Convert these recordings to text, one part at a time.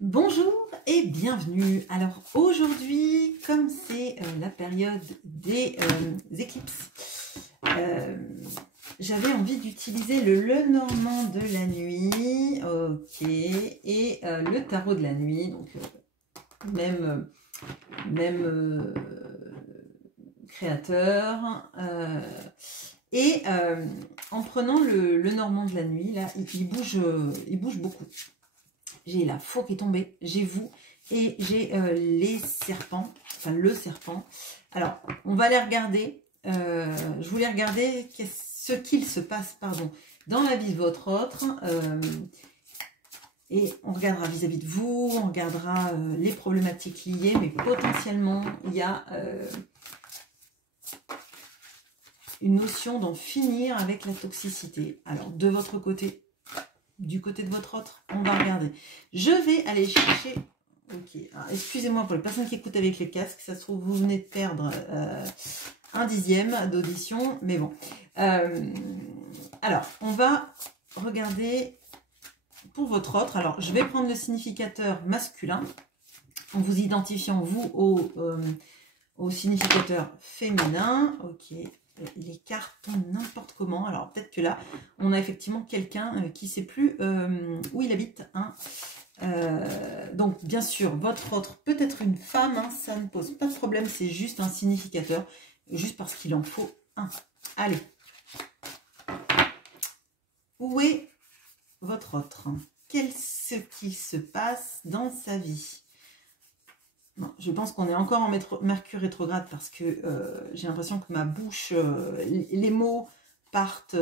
Bonjour et bienvenue. Alors aujourd'hui, comme c'est la période des éclipses, j'avais envie d'utiliser le Lenormand de la nuit, ok, et le tarot de la nuit, donc même créateur. En prenant le Normand de la nuit, là, il bouge beaucoup. J'ai la faux qui est tombée, j'ai vous et j'ai les serpents, enfin le serpent. Alors, on va les regarder. Je voulais regarder ce qu'il se passe, pardon, dans la vie de votre autre. Et on regardera vis-à-vis de vous, on regardera les problématiques liées, mais potentiellement, il y a une notion d'en finir avec la toxicité. Alors, de votre côté, du côté de votre autre, on va regarder. Je vais aller chercher... Ok, excusez-moi pour les personnes qui écoutent avec les casques, ça se trouve, vous venez de perdre un dixième d'audition, mais bon. Alors, on va regarder pour votre autre. Alors, je vais prendre le significateur masculin, en vous identifiant, vous, au significateur féminin. Ok, les cartes tombent n'importe comment. Alors peut-être que là, on a effectivement quelqu'un qui ne sait plus où il habite. Hein. Donc bien sûr, votre autre peut être une femme, hein, ça ne pose pas de problème. C'est juste un significateur, juste parce qu'il en faut un. Allez. Où est votre autre? Qu'est-ce qui se passe dans sa vie? Non, je pense qu'on est encore en Mercure rétrograde parce que j'ai l'impression que ma bouche, les mots partent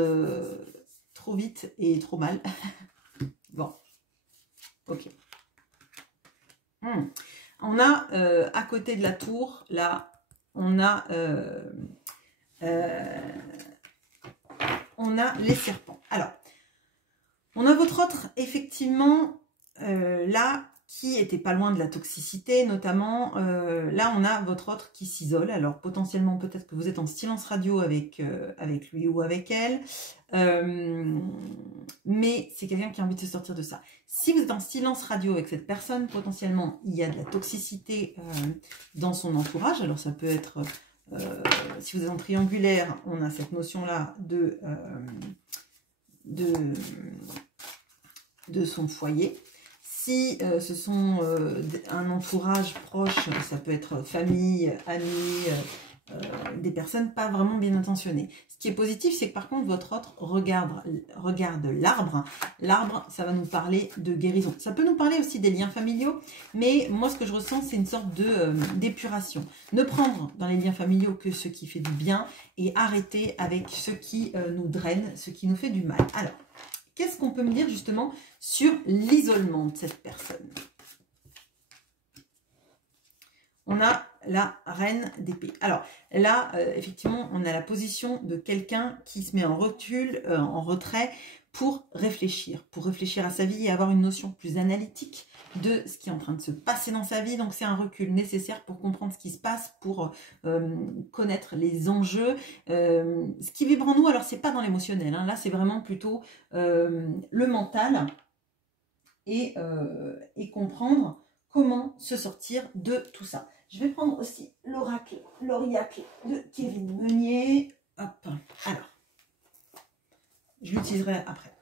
trop vite et trop mal. Bon, ok. On a à côté de la tour, là, on a les serpents. Alors, on a votre autre, effectivement, là, qui était pas loin de la toxicité, notamment, là on a votre autre qui s'isole. Alors potentiellement peut-être que vous êtes en silence radio avec lui ou avec elle, mais c'est quelqu'un qui a envie de se sortir de ça. Si vous êtes en silence radio avec cette personne, potentiellement il y a de la toxicité dans son entourage. Alors ça peut être, si vous êtes en triangulaire, on a cette notion-là de son foyer. Si ce sont un entourage proche, ça peut être famille, amis, des personnes pas vraiment bien intentionnées. Ce qui est positif, c'est que par contre, votre autre regarde l'arbre. L'arbre, ça va nous parler de guérison. Ça peut nous parler aussi des liens familiaux, mais moi, ce que je ressens, c'est une sorte d'épuration. Ne prendre dans les liens familiaux que ce qui fait du bien et arrêter avec ce qui nous draine, ce qui nous fait du mal. Alors, qu'est-ce qu'on peut me dire justement sur l'isolement de cette personne? On a la reine d'épée. Alors là, effectivement, on a la position de quelqu'un qui se met en recul, en retrait, pour réfléchir à sa vie et avoir une notion plus analytique de ce qui est en train de se passer dans sa vie. Donc c'est un recul nécessaire pour comprendre ce qui se passe, pour connaître les enjeux. Ce qui vibre en nous, alors c'est pas dans l'émotionnel, hein, là c'est vraiment plutôt le mental et comprendre comment se sortir de tout ça. Je vais prendre aussi l'oracle de Kevin Meunier. Hop, alors, je l'utiliserai après.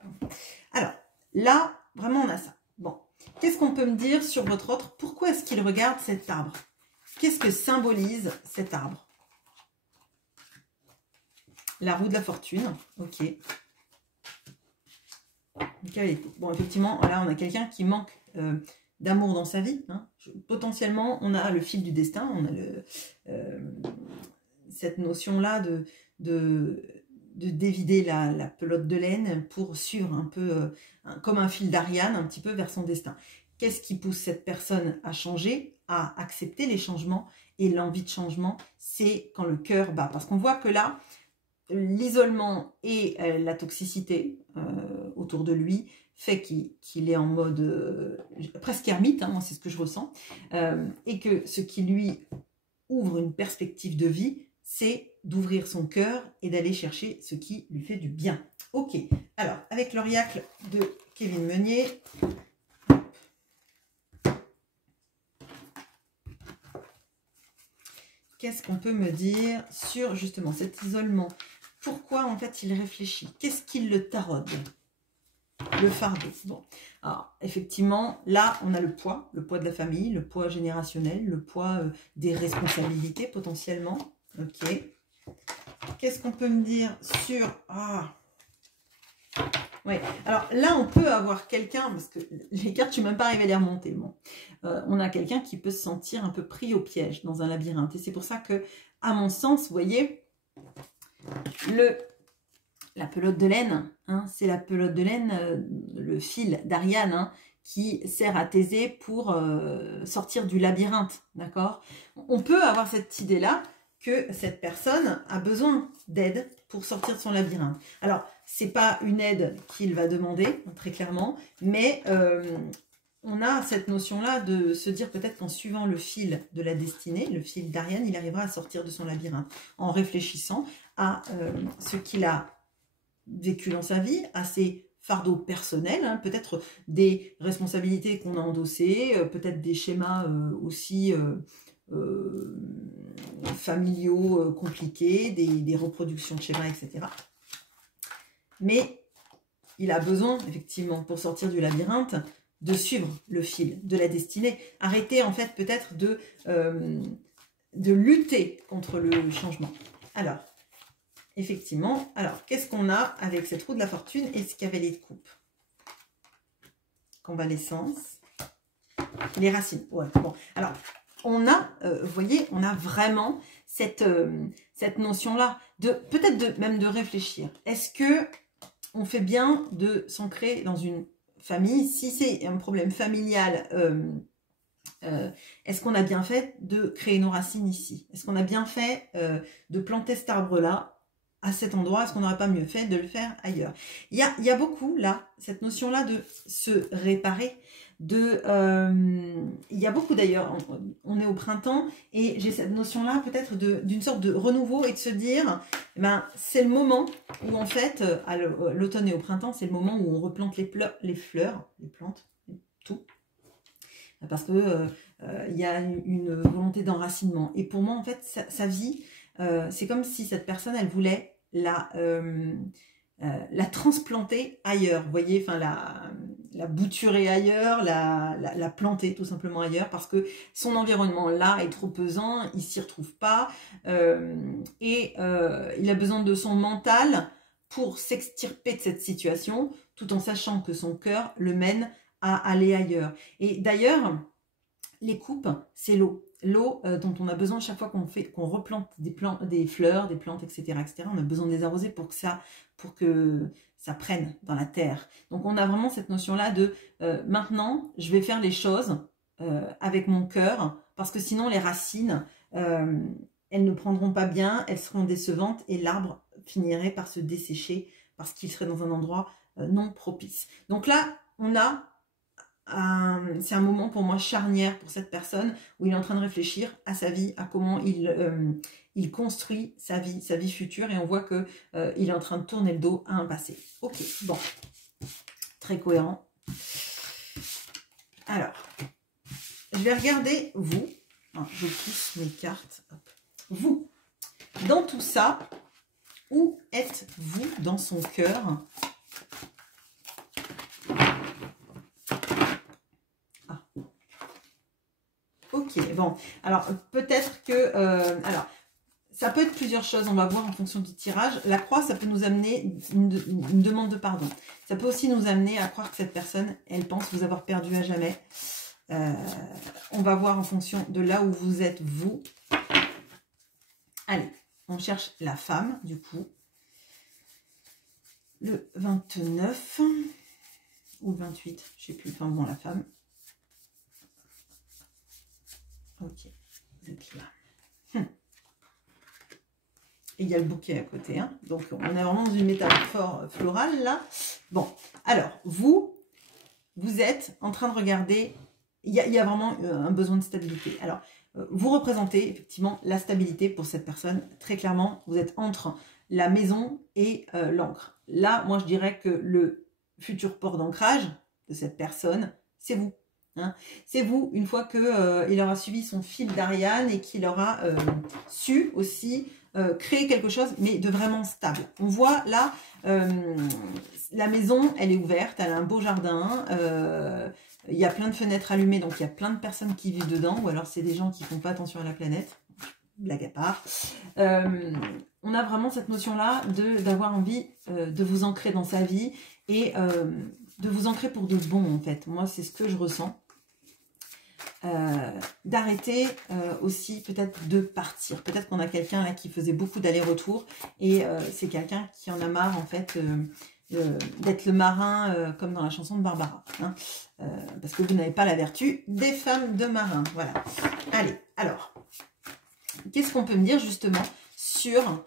Alors, là, vraiment, on a ça. Bon, qu'est-ce qu'on peut me dire sur votre autre? Pourquoi est-ce qu'il regarde cet arbre? Qu'est-ce que symbolise cet arbre? La roue de la fortune, ok. Bon, effectivement, là, on a quelqu'un qui manque d'amour dans sa vie. Hein. Potentiellement, on a le fil du destin, on a cette notion-là de dévider la pelote de laine pour suivre un peu, comme un fil d'Ariane, un petit peu vers son destin. Qu'est-ce qui pousse cette personne à changer, à accepter les changements? Et l'envie de changement, c'est quand le cœur bat. Parce qu'on voit que là, l'isolement et la toxicité autour de lui fait qu'il est en mode presque ermite, hein, c'est ce que je ressens, et que ce qui lui ouvre une perspective de vie, c'est d'ouvrir son cœur et d'aller chercher ce qui lui fait du bien. Ok, alors avec l'oracle de Kevin Meunier, qu'est-ce qu'on peut me dire sur justement cet isolement? Pourquoi en fait il réfléchit? Qu'est-ce qui le taraude? Le fardeau. Bon, alors effectivement, là on a le poids de la famille, le poids générationnel, le poids des responsabilités potentiellement. Ok. Qu'est-ce qu'on peut me dire sur... Ah, ouais, alors là on peut avoir quelqu'un, parce que les cartes, je ne suis même pas arrivée à les remonter. Bon. On a quelqu'un qui peut se sentir un peu pris au piège dans un labyrinthe. Et c'est pour ça que, à mon sens, vous voyez, la pelote de laine, hein, c'est la pelote de laine, le fil d'Ariane, hein, qui sert à Thésée pour sortir du labyrinthe, d'accord? On peut avoir cette idée-là que cette personne a besoin d'aide pour sortir de son labyrinthe. Alors, c'est pas une aide qu'il va demander, très clairement, mais on a cette notion-là de se dire peut-être qu'en suivant le fil de la destinée, le fil d'Ariane, il arrivera à sortir de son labyrinthe, en réfléchissant à ce qu'il a vécu dans sa vie, à ses fardeaux personnels, hein, peut-être des responsabilités qu'on a endossées, peut-être des schémas aussi familiaux compliqués, des reproductions de schémas, etc. Mais il a besoin, effectivement, pour sortir du labyrinthe, de suivre le fil de la destinée. Arrêter, en fait, peut-être de lutter contre le changement. Alors, effectivement, alors, qu'est-ce qu'on a avec cette roue de la fortune et ce cavalier de coupe? Convalescence. Les racines. Ouais, bon. Alors, on a, vous voyez, on a vraiment cette notion-là, peut-être même de réfléchir. Est-ce que on fait bien de s'ancrer dans une famille? Si c'est un problème familial, est-ce qu'on a bien fait de créer nos racines ici? Est-ce qu'on a bien fait de planter cet arbre-là à cet endroit? Est-ce qu'on n'aurait pas mieux fait de le faire ailleurs? Il y a beaucoup, là, cette notion-là de se réparer. Il y a beaucoup d'ailleurs, on est au printemps, et j'ai cette notion-là peut-être d'une sorte de renouveau et de se dire, eh ben, c'est le moment où en fait, à l'automne et au printemps, c'est le moment où on replante les fleurs, les plantes, tout. Parce que il y a une volonté d'enracinement. Et pour moi, en fait, sa vie, c'est comme si cette personne, elle voulait la transplanter ailleurs. Vous voyez, enfin, la bouturer ailleurs, la planter tout simplement ailleurs, parce que son environnement là est trop pesant, il s'y retrouve pas, et il a besoin de son mental pour s'extirper de cette situation, tout en sachant que son cœur le mène à aller ailleurs. Et d'ailleurs, les coupes, c'est l'eau. L'eau dont on a besoin chaque fois qu'on replante des fleurs, des plantes, etc., etc. On a besoin de les arroser pour que ça prenne dans la terre. Donc on a vraiment cette notion-là de maintenant, je vais faire les choses avec mon cœur, parce que sinon les racines, elles ne prendront pas bien, elles seront décevantes et l'arbre finirait par se dessécher parce qu'il serait dans un endroit non propice. Donc là, on a c'est un moment pour moi charnière pour cette personne où il est en train de réfléchir à sa vie, à comment il construit sa vie future, et on voit que il est en train de tourner le dos à un passé. Ok, bon, très cohérent. Alors, je vais regarder vous. Je pousse mes cartes. Hop. Vous, dans tout ça, où êtes-vous dans son cœur? Ok, bon, alors peut-être que, alors, ça peut être plusieurs choses, on va voir en fonction du tirage. La croix, ça peut nous amener une demande de pardon. Ça peut aussi nous amener à croire que cette personne, elle pense vous avoir perdu à jamais. On va voir en fonction de là où vous êtes, vous. Allez, on cherche la femme, du coup. Le 29 ou le 28, je ne sais plus, enfin bon, la femme. Ok, vous êtes là. Et il y a le bouquet à côté, hein. Donc on est vraiment dans une métaphore florale là. Bon, alors vous êtes en train de regarder, il y a vraiment un besoin de stabilité. Alors vous représentez effectivement la stabilité pour cette personne, très clairement. Vous êtes entre la maison et l'ancre. Là, moi je dirais que le futur port d'ancrage de cette personne, c'est vous. Hein. C'est vous, une fois qu'il aura suivi son fil d'Ariane et qu'il aura su aussi créer quelque chose, mais de vraiment stable. On voit là, la maison, elle est ouverte, elle a un beau jardin, il y a plein de fenêtres allumées, donc il y a plein de personnes qui vivent dedans, ou alors c'est des gens qui font pas attention à la planète, blague à part. On a vraiment cette notion-là d'avoir envie de vous ancrer dans sa vie et de vous ancrer pour de bon, en fait. Moi, c'est ce que je ressens. D'arrêter aussi peut-être de partir. Peut-être qu'on a quelqu'un là qui faisait beaucoup d'allers-retours et c'est quelqu'un qui en a marre, en fait, d'être le marin comme dans la chanson de Barbara. Hein, parce que vous n'avez pas la vertu des femmes de marins. Voilà. Allez, alors, qu'est-ce qu'on peut me dire justement sur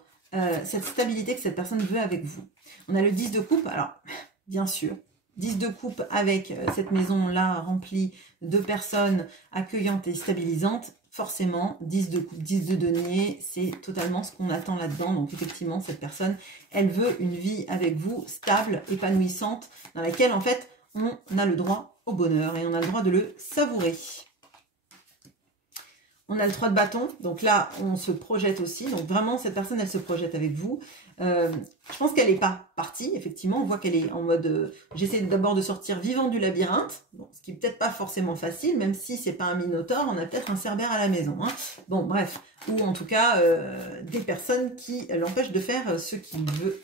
cette stabilité que cette personne veut avec vous? On a le 10 de coupe. Alors, bien sûr, 10 de coupe avec cette maison-là remplie de personnes accueillantes et stabilisantes. Forcément, 10 de coupe, 10 de denier, c'est totalement ce qu'on attend là-dedans. Donc effectivement, cette personne, elle veut une vie avec vous, stable, épanouissante, dans laquelle en fait, on a le droit au bonheur et on a le droit de le savourer. On a le 3 de bâton, donc là, on se projette aussi. Donc vraiment, cette personne, elle se projette avec vous. Je pense qu'elle n'est pas partie, effectivement. On voit qu'elle est en mode... j'essaie d'abord de sortir vivant du labyrinthe, bon, ce qui n'est peut-être pas forcément facile, même si c'est pas un minotaure, on a peut-être un cerbère à la maison. Hein. Bon, bref. Ou en tout cas, des personnes qui l'empêchent de faire ce qu'il veut.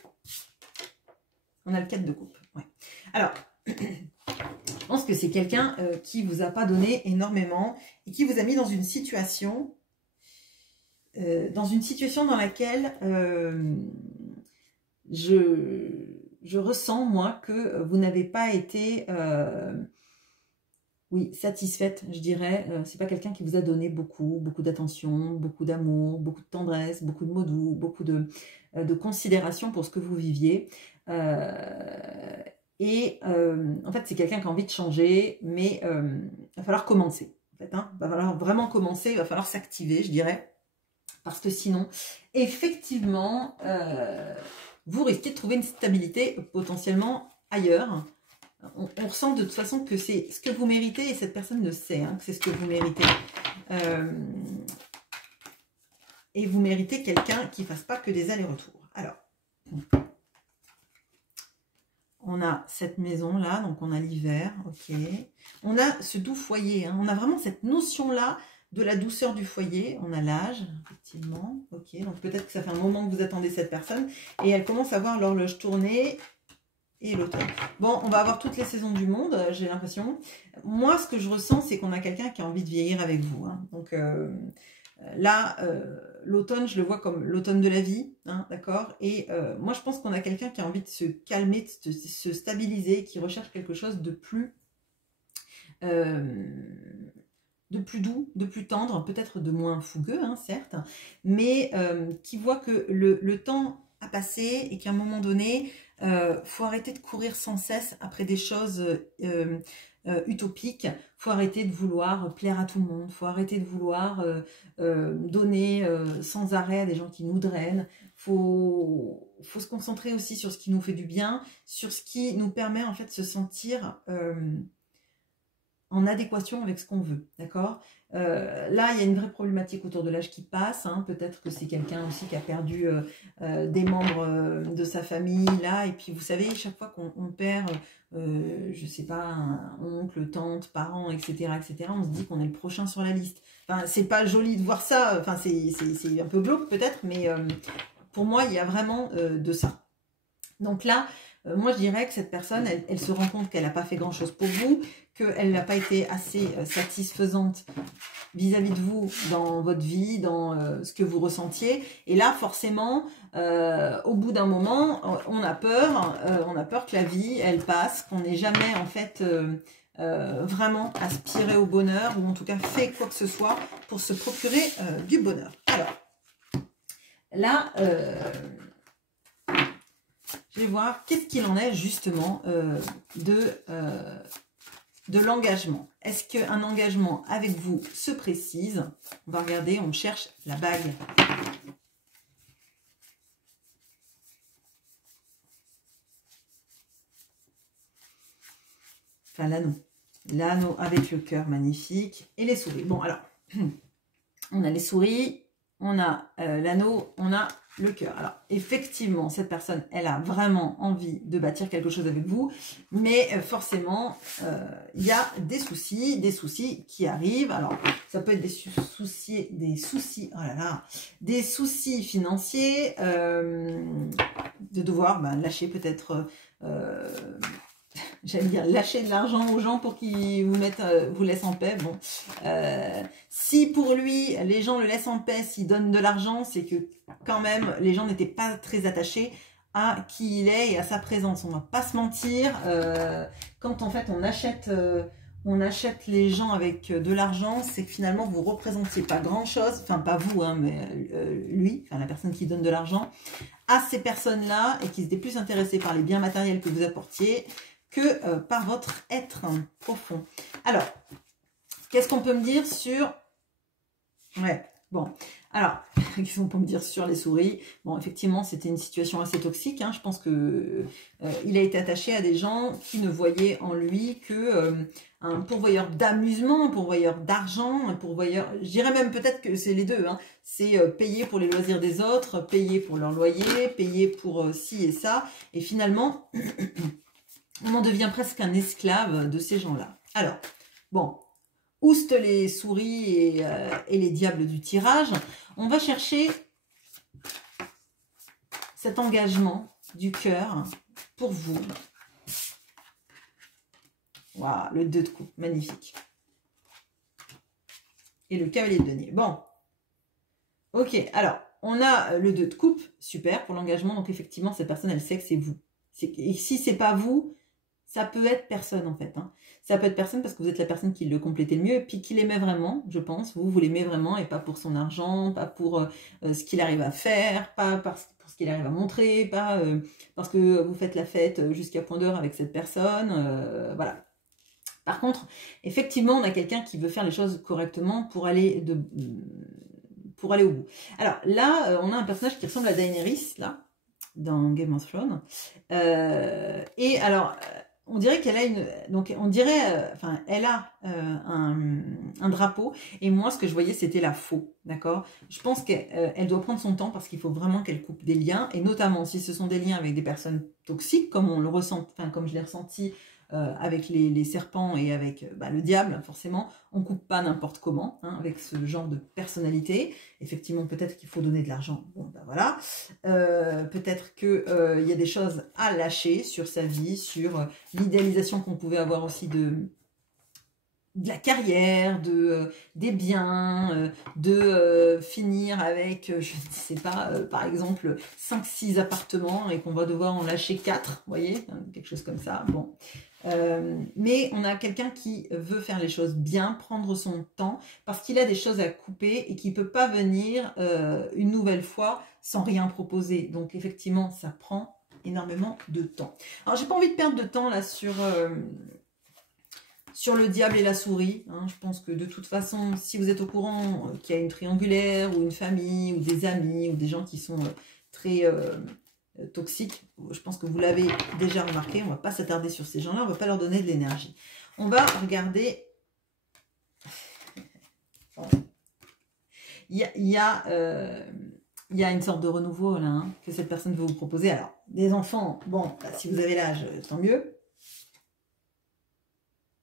On a le 4 de coupe. Ouais. Alors... je pense que c'est quelqu'un qui vous a pas donné énormément et qui vous a mis dans une situation dans laquelle je ressens, moi, que vous n'avez pas été oui, satisfaite, je dirais. C'est pas quelqu'un qui vous a donné beaucoup d'attention, beaucoup d'amour, beaucoup de tendresse, beaucoup de mots doux, beaucoup de considération pour ce que vous viviez. En fait, c'est quelqu'un qui a envie de changer, mais il va falloir commencer. En fait, hein, il va falloir vraiment commencer, il va falloir s'activer, je dirais. Parce que sinon, effectivement, vous risquez de trouver une stabilité potentiellement ailleurs. On ressent de toute façon que c'est ce que vous méritez et cette personne le sait, hein, que c'est ce que vous méritez. Et vous méritez quelqu'un qui ne fasse pas que des allers-retours. Alors... on a cette maison-là, donc on a l'hiver, ok. On a ce doux foyer, hein. On a vraiment cette notion-là de la douceur du foyer. On a l'âge, effectivement, ok. Donc peut-être que ça fait un moment que vous attendez cette personne et elle commence à voir l'horloge tourner et l'automne. Bon, on va avoir toutes les saisons du monde, j'ai l'impression. Moi, ce que je ressens, c'est qu'on a quelqu'un qui a envie de vieillir avec vous. Hein. Donc là... l'automne, je le vois comme l'automne de la vie, hein, d'accord. Et moi, je pense qu'on a quelqu'un qui a envie de se calmer, de se stabiliser, qui recherche quelque chose de plus doux, de plus tendre, peut-être de moins fougueux, hein, certes, mais qui voit que le temps a passé et qu'à un moment donné, faut arrêter de courir sans cesse après des choses utopique, faut arrêter de vouloir plaire à tout le monde, faut arrêter de vouloir donner sans arrêt à des gens qui nous drainent, faut se concentrer aussi sur ce qui nous fait du bien, sur ce qui nous permet en fait de se sentir en adéquation avec ce qu'on veut, d'accord. Là, il y a une vraie problématique autour de l'âge qui passe, hein. Peut-être que c'est quelqu'un aussi qui a perdu des membres de sa famille, là, et puis vous savez, chaque fois qu'on perd, je sais pas, un oncle, tante, parent, etc., on se dit qu'on est le prochain sur la liste. Enfin, c'est pas joli de voir ça, enfin, c'est un peu glauque peut-être, mais pour moi, il y a vraiment de ça. Donc là, moi je dirais que cette personne, elle se rend compte qu'elle n'a pas fait grand-chose pour vous, qu'elle n'a pas été assez satisfaisante vis-à-vis de vous dans votre vie, dans ce que vous ressentiez. Et là, forcément, au bout d'un moment, on a peur que la vie, elle passe, qu'on n'ait jamais en fait vraiment aspiré au bonheur, ou en tout cas fait quoi que ce soit pour se procurer du bonheur. Alors, là... je vais voir qu'est-ce qu'il en est justement de l'engagement. Est-ce qu'un engagement avec vous se précise? On va regarder, on cherche la bague. Enfin l'anneau. l'anneau avec le cœur, magnifique. Et les souris. Bon, alors, on a les souris, on a l'anneau, on a le cœur. Alors, effectivement, cette personne, elle a vraiment envie de bâtir quelque chose avec vous, mais forcément, il y a des soucis qui arrivent. Alors, ça peut être des soucis, oh là là, des soucis financiers, de devoir lâcher peut-être, j'allais dire lâcher de l'argent aux gens pour qu'ils vous laissent en paix. Bon, si pour lui, les gens le laissent en paix, s'il donne de l'argent, c'est que quand même, les gens n'étaient pas très attachés à qui il est et à sa présence. On va pas se mentir, quand en fait on achète les gens avec de l'argent, c'est que finalement vous représentiez pas grand chose, enfin pas vous, hein, mais lui, enfin la personne qui donne de l'argent, à ces personnes-là et qui étaient plus intéressés par les biens matériels que vous apportiez que par votre être profond. Alors, qu'est-ce qu'on peut me dire sur... Ouais, bon. Alors, qu'est-ce qu'on peut me dire sur les souris? Bon, effectivement, c'était une situation assez toxique. Hein. Je pense que il a été attaché à des gens qui ne voyaient en lui que un pourvoyeur d'amusement, un pourvoyeur d'argent, un pourvoyeur... Je dirais même peut-être que c'est les deux. Hein. C'est payer pour les loisirs des autres, payer pour leur loyer, payer pour ci et ça. Et finalement... on en devient presque un esclave de ces gens-là. Alors, bon, ouste les souris et les diables du tirage, on va chercher cet engagement du cœur pour vous. Waouh, le 2 de coupe, magnifique. Et le cavalier de denier. Bon, ok, alors, on a le 2 de coupe, super, pour l'engagement. Donc, effectivement, cette personne, elle sait que c'est vous. Et si c'est pas vous... ça peut être personne en fait. Hein. Ça peut être personne parce que vous êtes la personne qui le complétait le mieux et puis qui l'aimait vraiment, je pense. Vous l'aimez vraiment et pas pour son argent, pas pour ce qu'il arrive à faire, pas pour ce qu'il arrive à montrer, pas parce que vous faites la fête jusqu'à point d'heure avec cette personne. Voilà. Par contre, effectivement, on a quelqu'un qui veut faire les choses correctement pour aller au bout. Alors là, on a un personnage qui ressemble à Daenerys, là, dans Game of Thrones. Et alors... on dirait qu'elle a elle a un drapeau. Et moi, ce que je voyais, c'était la faux, d'accord. Je pense qu'elle doit prendre son temps parce qu'il faut vraiment qu'elle coupe des liens. Et notamment, si ce sont des liens avec des personnes toxiques, comme on le ressent, enfin, comme je l'ai ressenti avec les serpents et avec le diable, forcément, on coupe pas n'importe comment, hein, avec ce genre de personnalité. Effectivement, peut-être qu'il faut donner de l'argent. Bon, voilà. Peut-être qu'il y a des choses à lâcher sur sa vie, sur l'idéalisation qu'on pouvait avoir aussi de la carrière, des biens, de finir avec, je ne sais pas, par exemple, 5-6 appartements et qu'on va devoir en lâcher 4, vous voyez, quelque chose comme ça. Bon. Mais on a quelqu'un qui veut faire les choses bien, prendre son temps, parce qu'il a des choses à couper et qui ne peut pas venir une nouvelle fois sans rien proposer. Donc effectivement, ça prend énormément de temps. Alors j'ai pas envie de perdre de temps là sur le diable et la souris. Hein. Je pense que de toute façon, si vous êtes au courant qu'il y a une triangulaire ou une famille ou des amis ou des gens qui sont très... toxiques, je pense que vous l'avez déjà remarqué, on ne va pas s'attarder sur ces gens-là, on ne va pas leur donner de l'énergie. On va regarder, il y a une sorte de renouveau là, hein, que cette personne veut vous proposer. Alors, des enfants, bon, si vous avez l'âge, tant mieux.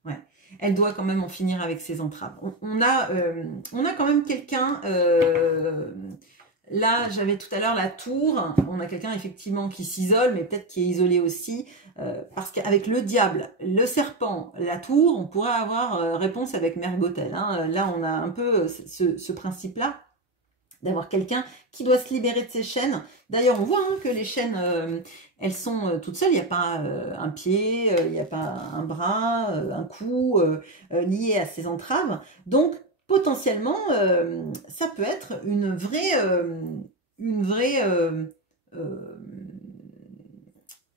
Ouais. Elle doit quand même en finir avec ses entraves. On a quand même quelqu'un... là, j'avais tout à l'heure la tour. On a quelqu'un effectivement qui s'isole, mais peut-être qui est isolé aussi. Parce qu'avec le diable, le serpent, la tour, on pourrait avoir réponse avec Mère Gothel. Hein. Là, on a un peu ce principe-là, d'avoir quelqu'un qui doit se libérer de ses chaînes. D'ailleurs, on voit hein, que les chaînes, elles sont toutes seules. Il n'y a pas un pied, il n'y a pas un bras, un cou lié à ses entraves. Donc, potentiellement, ça peut être une vraie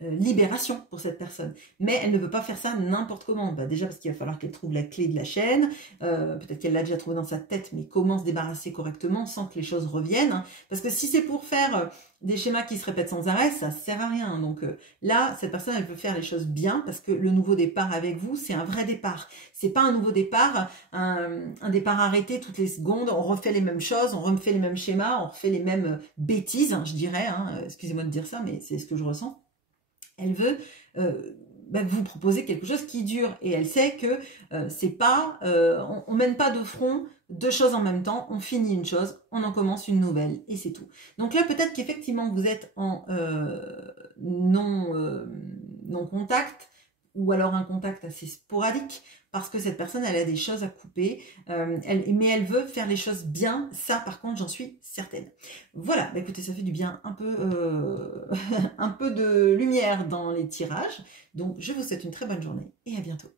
libération pour cette personne. Mais elle ne peut pas faire ça n'importe comment. Bah, déjà parce qu'il va falloir qu'elle trouve la clé de la chaîne, peut-être qu'elle l'a déjà trouvée dans sa tête, mais comment se débarrasser correctement sans que les choses reviennent. Hein. Parce que si c'est pour faire des schémas qui se répètent sans arrêt, ça sert à rien. Donc là, cette personne, elle peut faire les choses bien parce que le nouveau départ avec vous, c'est un vrai départ. C'est pas un nouveau départ, un départ arrêté toutes les secondes, on refait les mêmes choses, on refait les mêmes schémas, on refait les mêmes bêtises, hein, je dirais. Hein, excusez-moi de dire ça, mais c'est ce que je ressens. Elle veut vous proposer quelque chose qui dure et elle sait que c'est pas, on mène pas de front deux choses en même temps, on finit une chose, on en commence une nouvelle et c'est tout. Donc là peut-être qu'effectivement vous êtes en non contact ou alors un contact assez sporadique parce que cette personne elle a des choses à couper, mais elle veut faire les choses bien, ça par contre j'en suis certaine. Voilà, bah écoutez ça fait du bien, un peu, un peu de lumière dans les tirages, donc je vous souhaite une très bonne journée et à bientôt.